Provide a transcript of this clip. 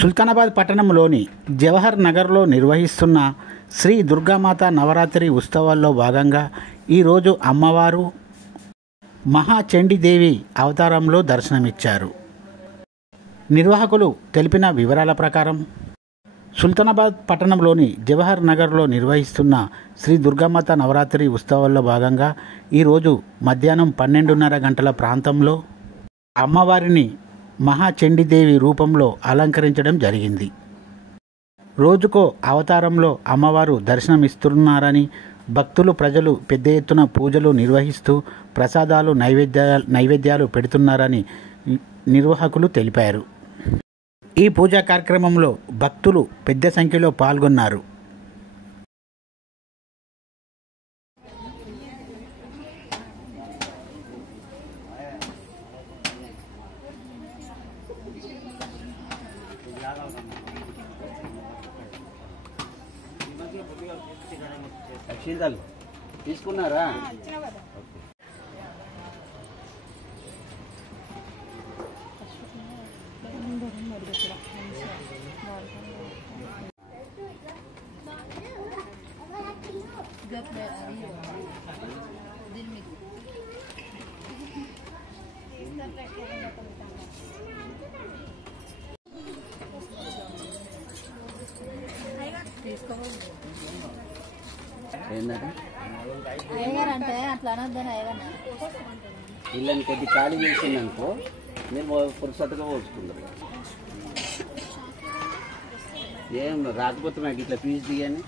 సుల్తానాబాద్ పట్టణంలోని జవహర్ నగర్లో నిర్వహిస్తున్న శ్రీ దుర్గామాత నవరాత్రి ఉత్సవాల్లో భాగంగా ఈరోజు అమ్మవారు మహాచండీదేవి అవతారంలో దర్శనమిచ్చారు. నిర్వాహకులు తెలిపిన వివరాల ప్రకారం సుల్తానాబాద్ పట్టణంలోని జవహర్ నగర్లో నిర్వహిస్తున్న శ్రీ దుర్గామాత నవరాత్రి ఉత్సవాల్లో భాగంగా ఈరోజు మధ్యాహ్నం 12:30 గంటల ప్రాంతంలో అమ్మవారిని మహాచండీదేవి రూపంలో అలంకరించడం జరిగింది. రోజుకో అవతారంలో అమ్మవారు దర్శనమిస్తున్నారని భక్తులు ప్రజలు పెద్ద ఎత్తున పూజలు నిర్వహిస్తూ ప్రసాదాలు నైవేద్యాలు పెడుతున్నారని నిర్వాహకులు తెలిపారు. ఈ పూజా కార్యక్రమంలో భక్తులు పెద్ద సంఖ్యలో పాల్గొన్నారు. తీసుకున్నారా? అయ్యగారంటే అట్లా అనొద్దని అయ్యగారు ఇళ్ళని కొద్ది ఖాళీ చేసిందనుకో మీరు పురుసట్టుగా పోసుకుందరు. ఏం రాకపోతే నాకు ఇట్లా ఫీజు దిగాని